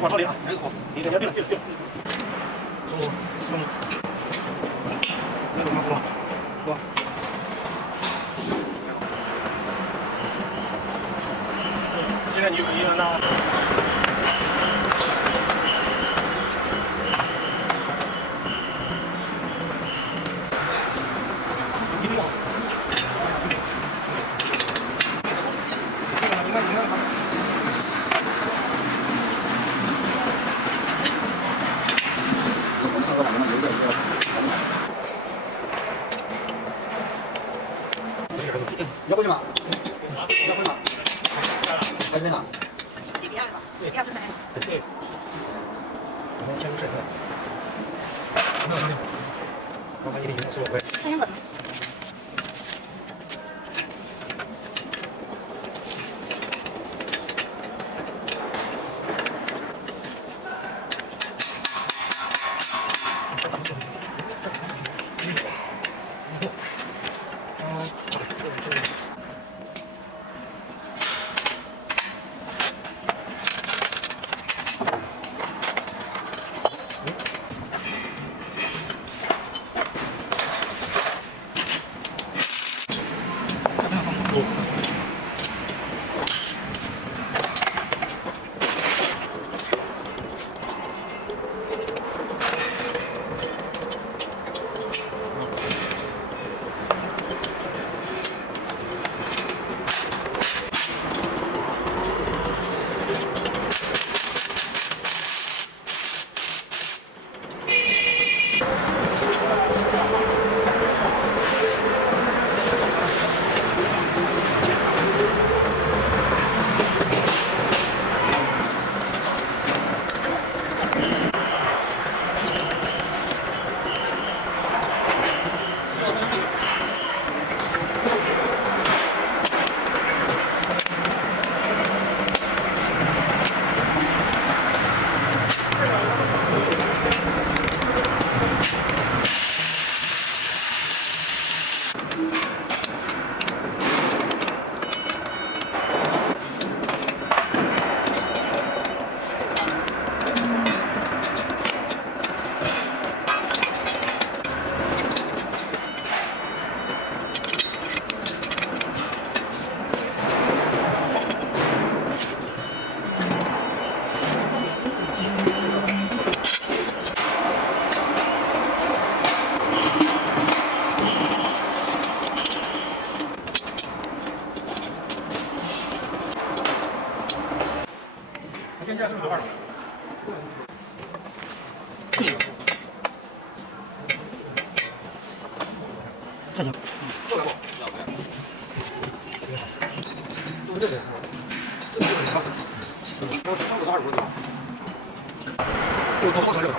快点啊！你这边对。那怎么过？过。现在你那。要回去吗？要回吗？还在呢？这边是吧？对，要是在。对。我们先不是的。没有兄弟。我看你的银子15块。还想怎么？现在是不是多少？太行。过来过。就是这个。这个好。我超过多少多少？我后车这个。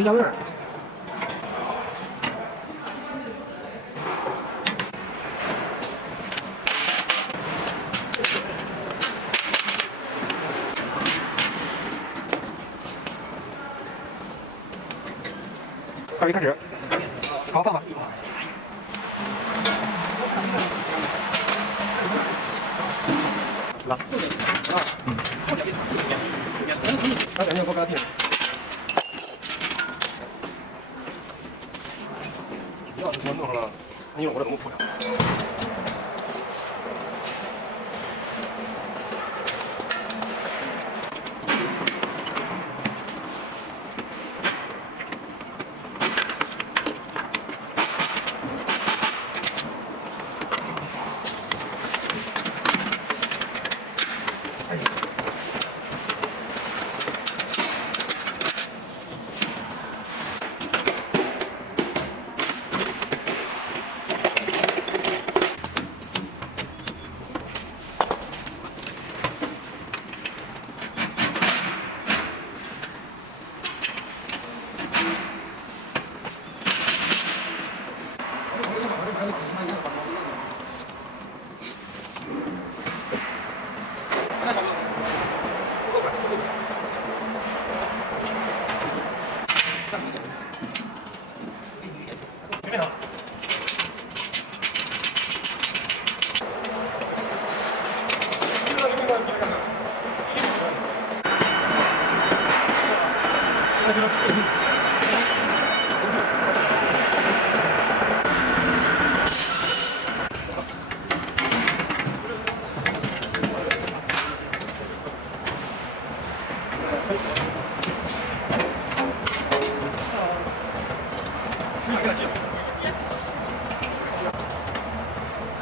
没香味儿。二位开始，好放吧。来，把点面锅给它定。要是我弄上了，你用我这怎么铺上？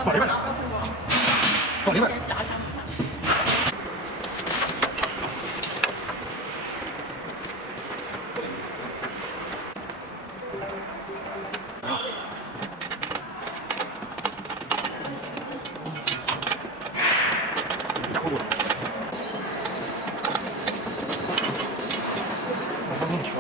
放里面，放里面。加厚度。我弄去吧。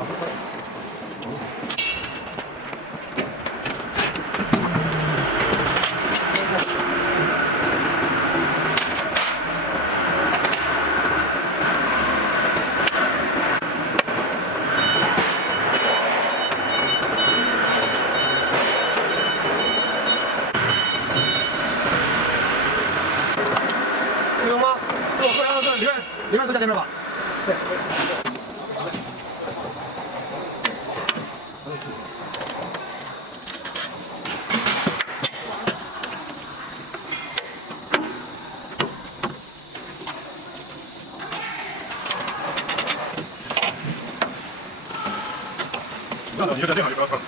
听懂吗？给我说这里面都在这边吧？对。不要等，你就在这样就不要看。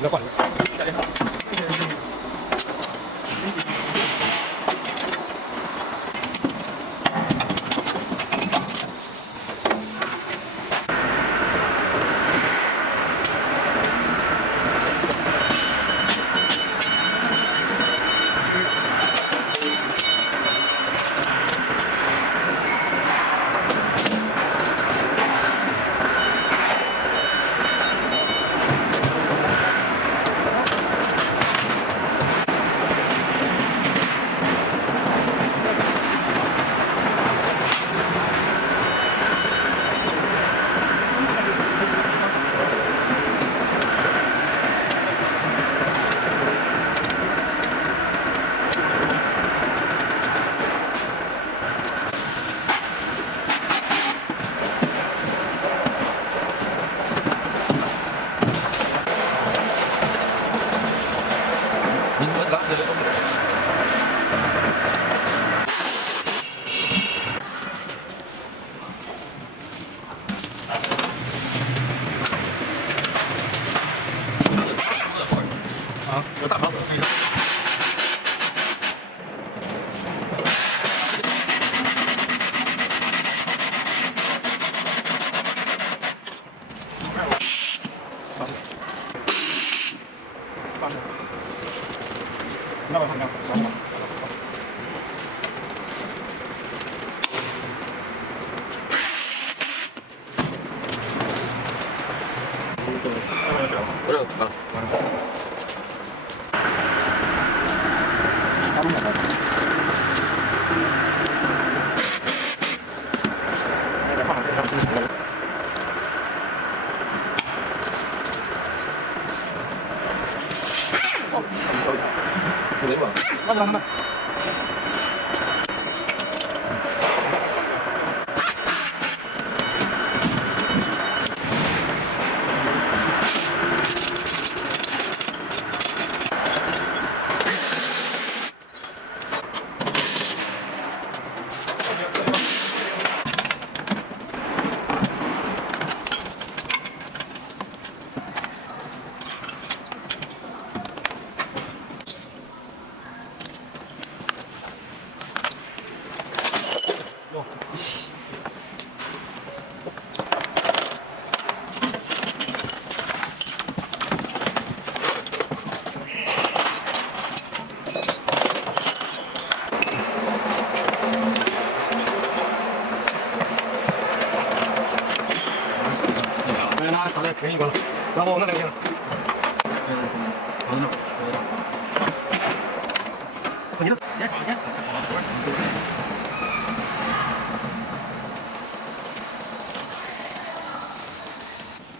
你再换里面。啊，有大勺子，可以。那我看看，了，完了。加入两个。那个放这上是什么？没有，慢慢慢慢。好的，便宜关了，然后那两个，好的，你的，别吵，别吵，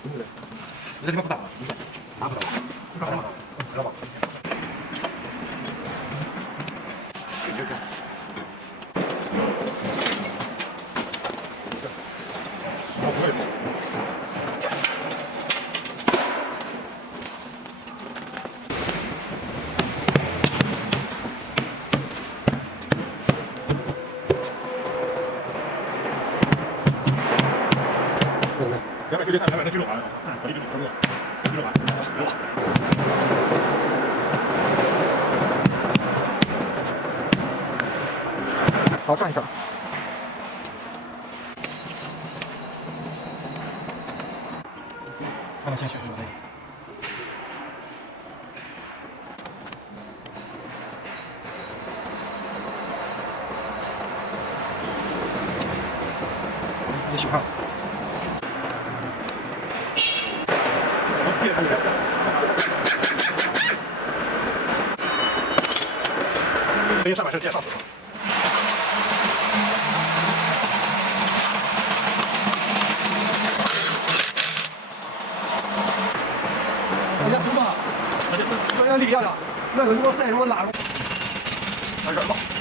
你这地方不打了，打不到，你搞什么？知道吧？200距离看200的距离完，我一直跟着，距离完，好，转一圈。看看先选什么类。你喜欢？因为上半身直接上死了。人家什么？人家力量呀，那个如果赛如果拉，完事儿了。